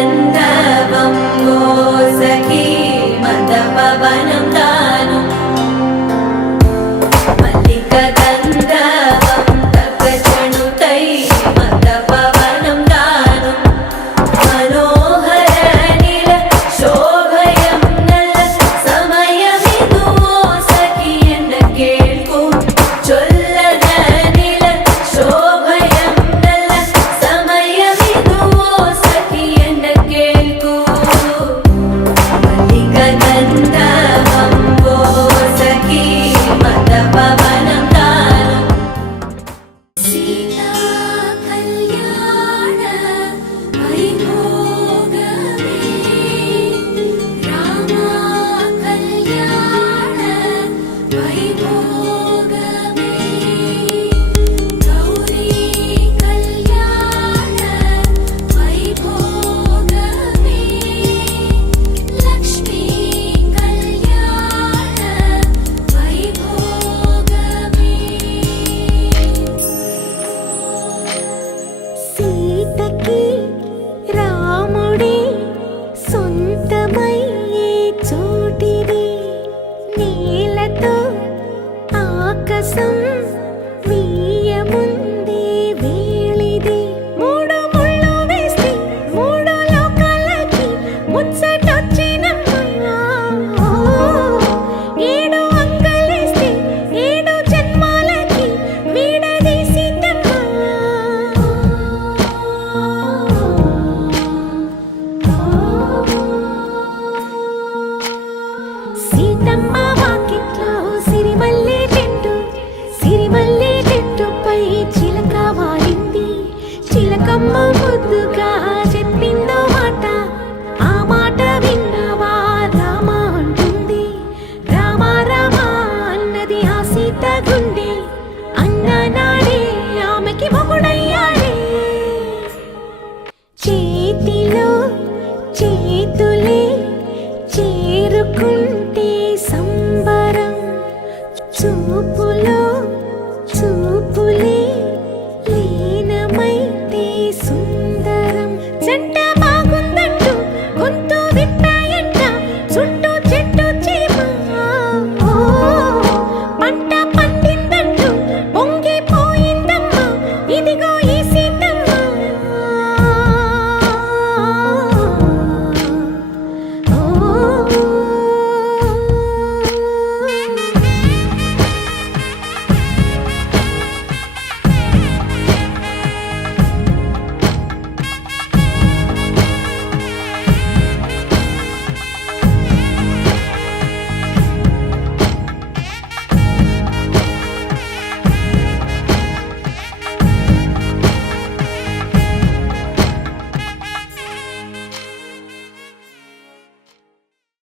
गन्धर्वं वो सखी मन्दपवनं दानु मल्लिका गन्धर्वं तकचनुतै मन्दपवनं दानु मनोहर नील शोभयं नल समयमिदु सखी एन्न केळ्कु चोल्लद नील शोभयं नल समयमिदु सखी एन्न केळ्कु मल्लिका गन्धर्वं वो सखी मन्दपवनं दानु सीता कल्याण वैभोगमे रामा कल्याण वैभोगमे गौरी कल्याण वैभोगमे लक्ष्मी कल्याण वैभोगमे సీతకి రాముడే సొంతమయ్యే చోటిది నేలతో ఆకాశం వీయముందే వేళిది మూడు ముళ్ళు వేస్తే మూడు లోకాలకి ముచ్చ